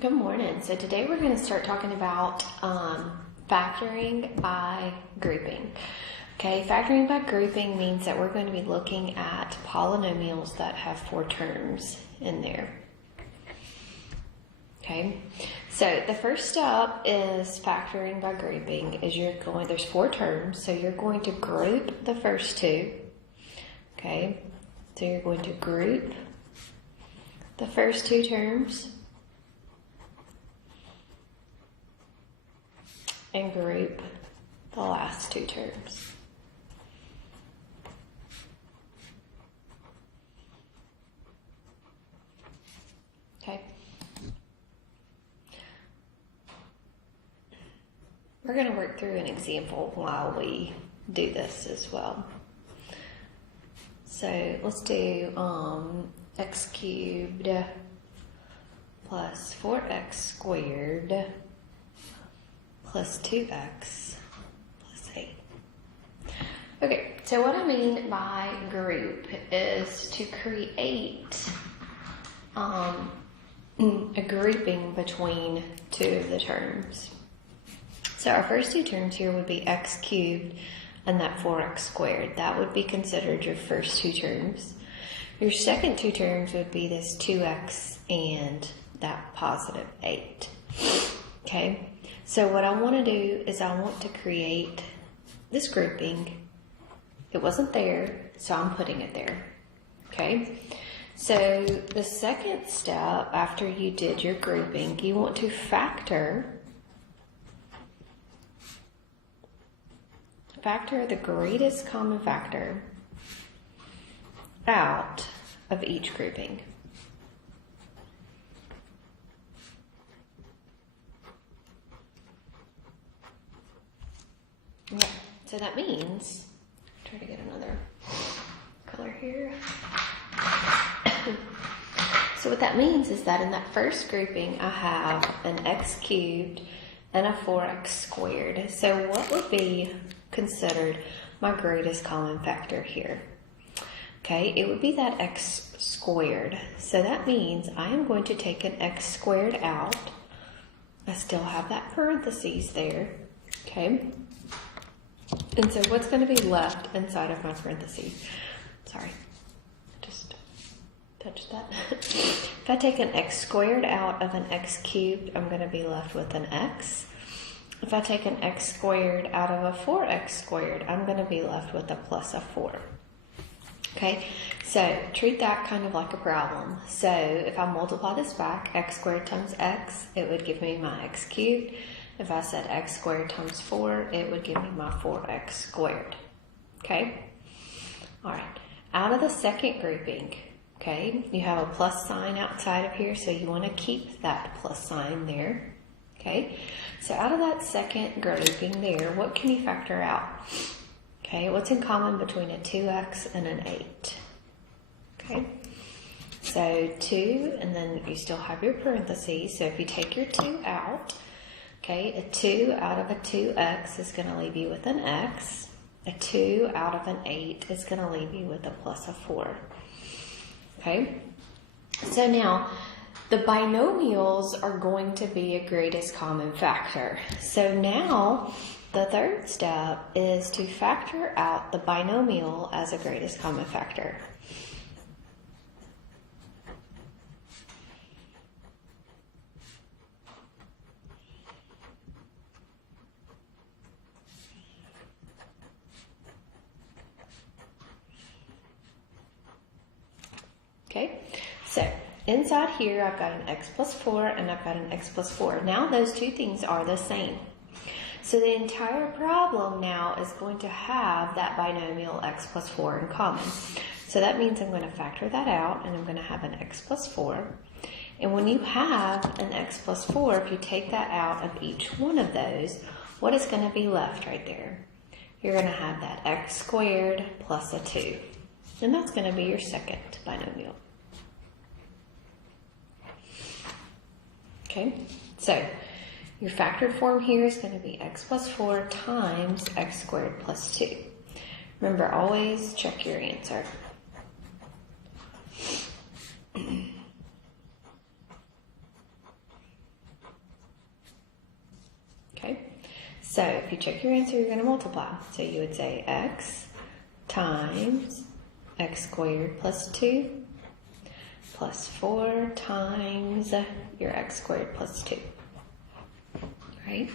Good morning. So today we're going to start talking about factoring by grouping. Okay, factoring by grouping means that we're going to be looking at polynomials that have 4 terms in there. Okay, so the first step is factoring by grouping. Is there's 4 terms, so you're going to group the first 2. Okay, so you're going to group the first 2 terms and group the last 2 terms. Okay. We're going to work through an example while we do this as well. So let's do x cubed plus 4x squared plus 2x plus 8. Okay, so what I mean by group is to create a grouping between 2 of the terms. So our first 2 terms here would be x cubed and that 4x squared. That would be considered your first 2 terms. Your second 2 terms would be this 2x and that positive 8. Okay, so what I want to do is I want to create this grouping. It wasn't there, so I'm putting it there. Okay, so the second step after you did your grouping, you want to factor the greatest common factor out of each grouping. Okay, so that means, try to get another color here. So what that means is that in that first grouping, I have an x cubed and a 4x squared. So what would be considered my greatest common factor here? Okay, it would be that x squared. So that means I am going to take an x squared out. I still have that parentheses there. Okay. And so what's going to be left inside of my parentheses? Sorry, just touched that. If I take an x squared out of an x cubed, I'm going to be left with an x. If I take an x squared out of a 4x squared, I'm going to be left with a plus a 4. Okay, so treat that kind of like a problem. So if I multiply this back, x squared times x, it would give me my x cubed. If I said x squared times 4, it would give me my 4x squared. Okay? All right. Out of the second grouping, okay, you have a plus sign outside of here, so you want to keep that plus sign there. Okay? So out of that second grouping there, what can you factor out? Okay, what's in common between a 2x and an 8? Okay? So 2, and then you still have your parentheses, so if you take your 2 out, okay, a 2 out of a 2x is going to leave you with an x. A 2 out of an 8 is going to leave you with a plus a 4. Okay? So now, the binomials are going to be a greatest common factor. So now, the third step is to factor out the binomial as a greatest common factor. Okay, so inside here I've got an x plus 4 and I've got an x plus 4. Now those 2 things are the same. So the entire problem now is going to have that binomial x plus 4 in common. So that means I'm going to factor that out and I'm going to have an x plus 4. And when you have an x plus 4, if you take that out of each one of those, what is going to be left right there? You're going to have that x squared plus a 2. And that's going to be your second binomial. Okay, so your factored form here is going to be x plus 4 times x squared plus 2. Remember, always check your answer. So if you check your answer, you're going to multiply. So you would say x times x squared plus 2 plus 4 times your x squared plus 2. Right?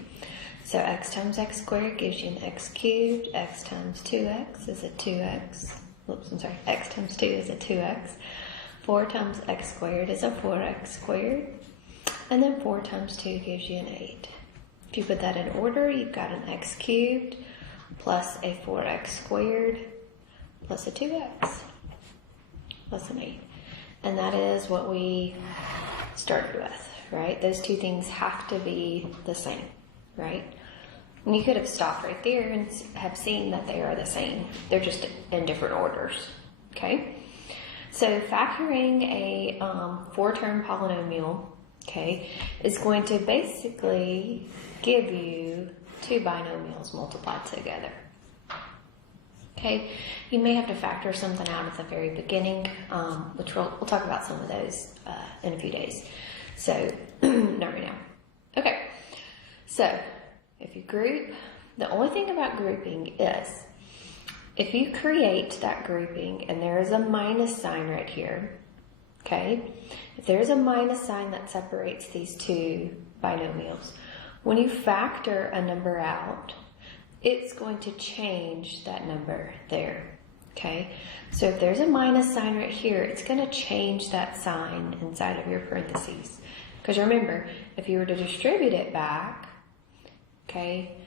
So x times x squared gives you an x cubed. X times 2x is a 2x. Oops, I'm sorry. X times 2 is a 2x. 4 times x squared is a 4x squared. And then 4 times 2 gives you an 8. If you put that in order, you've got an x cubed plus a 4x squared plus a 2x plus an 8. And that is what we started with, right? Those two things have to be the same, right? And you could have stopped right there and have seen that they are the same. They're just in different orders, okay? So factoring a 4-term polynomial, okay, is going to basically give you two binomials multiplied together. Okay, you may have to factor something out at the very beginning, which we'll talk about some of those in a few days. So, not right now. Okay, so if you group, the only thing about grouping is if you create that grouping and there is a minus sign right here, okay, if there's a minus sign that separates these two binomials, when you factor a number out, it's going to change that number there, okay? So if there's a minus sign right here, it's going to change that sign inside of your parentheses. Because remember, if you were to distribute it back, okay,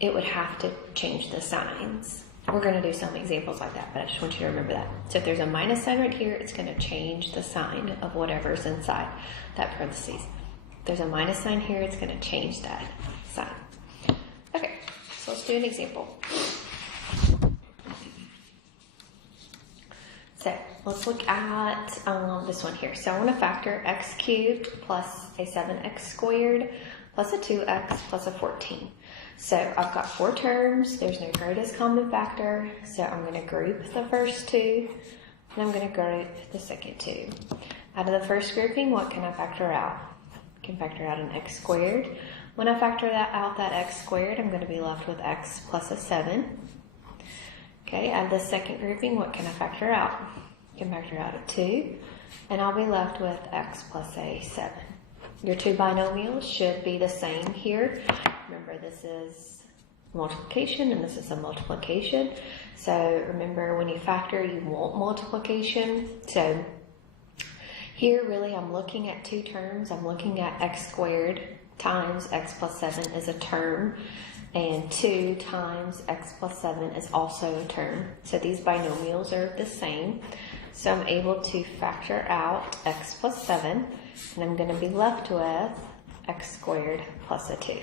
it would have to change the signs. We're going to do some examples like that, but I just want you to remember that. So if there's a minus sign right here, it's going to change the sign of whatever's inside that parentheses. If there's a minus sign here, it's going to change that sign. Okay, so let's do an example. So let's look at this one here. So I want to factor x cubed plus a 7x squared plus a 2x plus a 14. So I've got 4 terms. There's no greatest common factor. So I'm going to group the first 2, and I'm going to group the second 2. Out of the first grouping, what can I factor out? I can factor out an x squared. When I factor out that x squared, I'm going to be left with x plus a 7. Okay, out of the second grouping, what can I factor out? I can factor out a 2, and I'll be left with x plus a 7. Your two binomials should be the same here. Remember, this is multiplication and this is a multiplication. So remember, when you factor, you want multiplication. So here, really, I'm looking at 2 terms. I'm looking at x squared times x plus 7 is a term, and 2 times x plus 7 is also a term. So these binomials are the same. So I'm able to factor out x plus 7, and I'm going to be left with x squared plus a 2.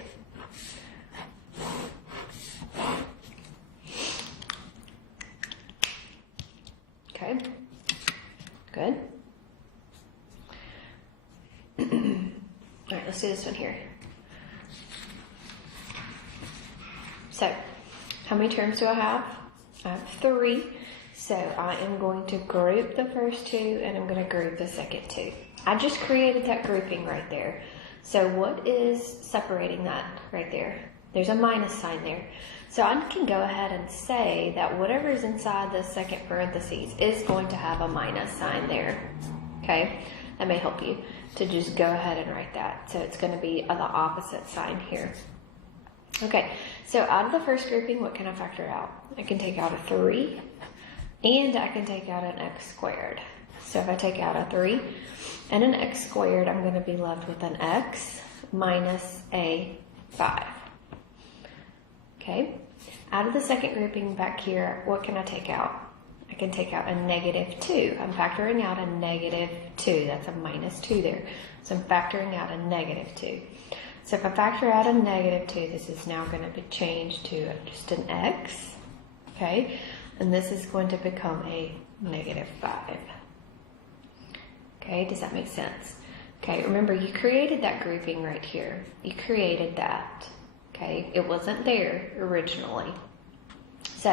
Okay, good. All right, let's do this one here. So, how many terms do I have? I have 3. So I am going to group the first 2 and I'm going to group the second 2. I just created that grouping right there. So what is separating that right there? There's a minus sign there. So I can go ahead and say that whatever is inside the second parentheses is going to have a minus sign there. Okay, that may help you to just go ahead and write that. So it's going to be the opposite sign here. Okay, so out of the first grouping, what can I factor out? I can take out a 3 and I can take out an x squared. So if I take out a 3 and an x squared, I'm going to be left with an x minus a 5. Okay, out of the second grouping back here, what can I take out? I can take out a negative 2. I'm factoring out a negative 2. That's a minus 2 there. So I'm factoring out a negative 2. So if I factor out a negative 2, this is now going to be changed to just an x. Okay, and this is going to become a negative 5. Okay, does that make sense? Okay, remember you created that grouping right here. You created that. Okay, it wasn't there originally. So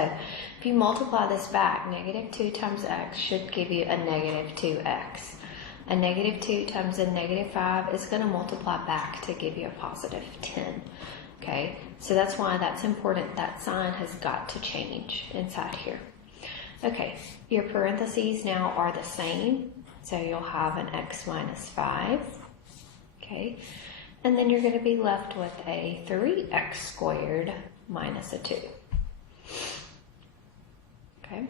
if you multiply this back, negative 2 times x should give you a negative 2x. A negative 2 times a negative 5 is going to multiply back to give you a positive 10. Okay, so that's why that's important. That sign has got to change inside here. Okay, your parentheses now are the same. So you'll have an x minus 5. Okay, and then you're going to be left with a 3x squared minus a 2. Okay,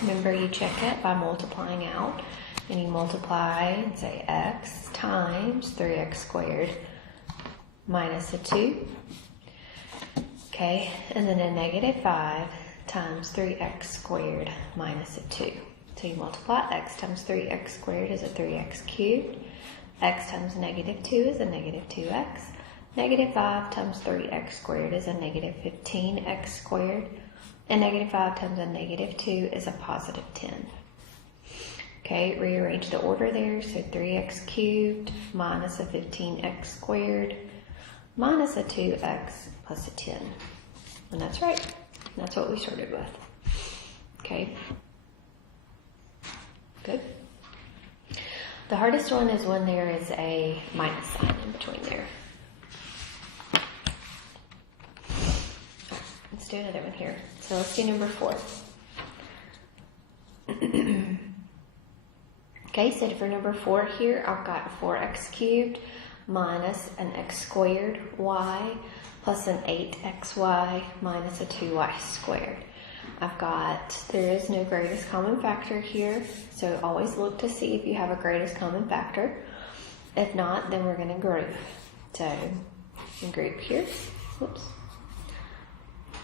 remember you check it by multiplying out. And you multiply and say x times 3x squared minus a 2. Okay, and then a negative 5 times 3x squared minus a 2. So you multiply x times 3x squared is a 3x cubed. X times negative 2 is a negative 2x. Negative 5 times 3x squared is a negative 15x squared. And negative 5 times a negative 2 is a positive 10. Okay, rearrange the order there. So 3x cubed minus a 15x squared minus a 2x plus a 10. And that's right. That's what we started with. Okay. Good. The hardest one is when there is a minus sign in between there. Right, let's do another one here. So let's do number 4. Okay, so for number 4 here, I've got 4x cubed minus an x squared y plus an 8xy minus a 2y squared. I've got, there is no greatest common factor here, so always look to see if you have a greatest common factor. If not, then we're going to group. So, you can group here. Whoops.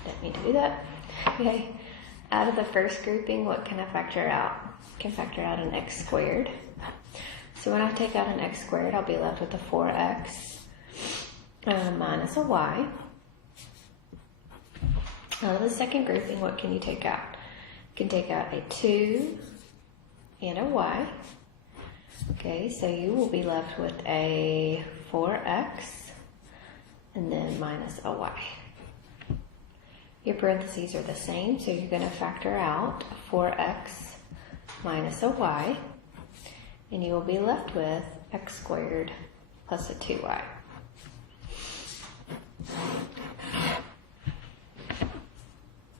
Didn't mean to do that. Okay, out of the first grouping, what can I factor out? I can factor out an x squared. So when I take out an x squared, I'll be left with a 4x minus a y. Out of the second grouping, what can you take out? You can take out a 2 and a y. Okay, so you will be left with a 4x and then minus a y. Your parentheses are the same, so you're going to factor out 4x minus a y, and you will be left with x squared plus a 2y.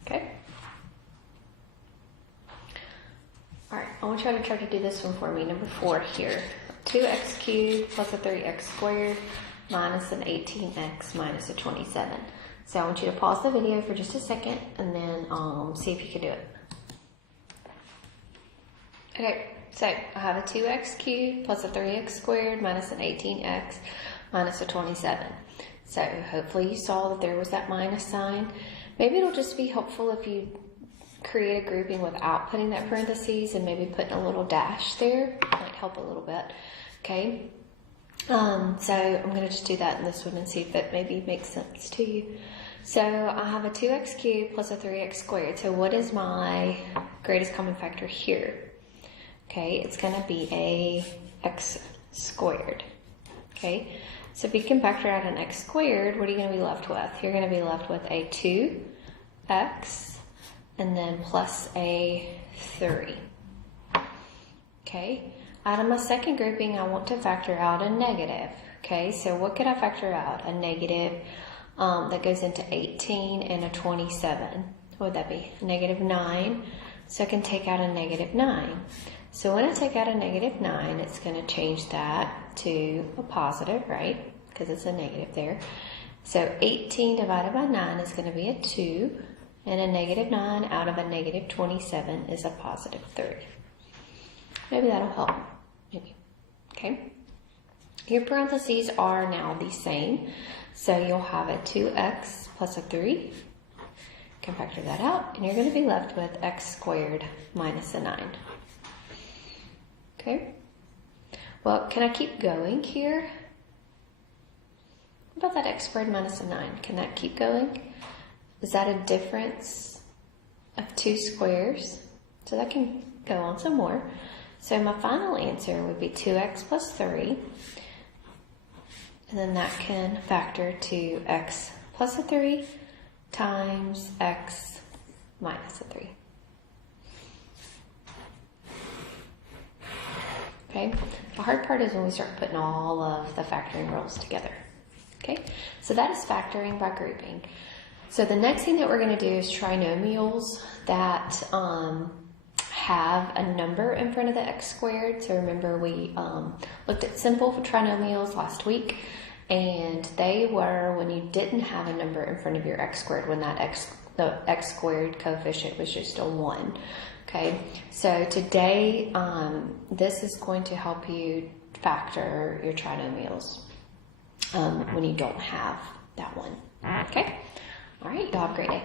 Okay? Alright, I want you to try to do this one for me. Number 4 here. 2x cubed plus a 3x squared minus an 18x minus a 27. So I want you to pause the video for just a second and then see if you can do it. Okay, so I have a 2x cubed plus a 3x squared minus an 18x minus a 27. So hopefully you saw that there was that minus sign. Maybe it'll just be helpful if you create a grouping without putting that parentheses and maybe putting a little dash there. Might help a little bit. Okay, so I'm going to just do that in this one and see if it maybe makes sense to you. So I have a 2x cubed plus a 3x squared. So what is my greatest common factor here? Okay, it's going to be a x squared. Okay, so if you can factor out an x squared, what are you going to be left with? You're going to be left with a 2x and then plus a 3. Okay, out of my second grouping, I want to factor out a negative. Okay, so what could I factor out? A negative that goes into 18 and a 27. What would that be? Negative 9. So I can take out a negative 9. So when I take out a negative 9, it's going to change that to a positive, right? Because it's a negative there. So 18 divided by 9 is going to be a 2. And a negative 9 out of a negative 27 is a positive 3. Maybe that'll help. Maybe. Okay. Your parentheses are now the same. So you'll have a 2x plus a 3. You can factor that out. And you're going to be left with x squared minus a 9. Okay. Well, can I keep going here? What about that x squared minus a 9? Can that keep going? Is that a difference of 2 squares? So that can go on some more. So my final answer would be 2x plus 3. And then that can factor to x plus a 3 times x minus a 3. Okay, the hard part is when we start putting all of the factoring rules together. Okay, so that is factoring by grouping. So the next thing that we're going to do is trinomials that have a number in front of the x squared. So remember we looked at simple trinomials last week, and they were when you didn't have a number in front of your x squared, when that the x squared coefficient was just a 1. Okay, so today this is going to help you factor your trinomials when you don't have that one. Okay, all right, y'all have a great day.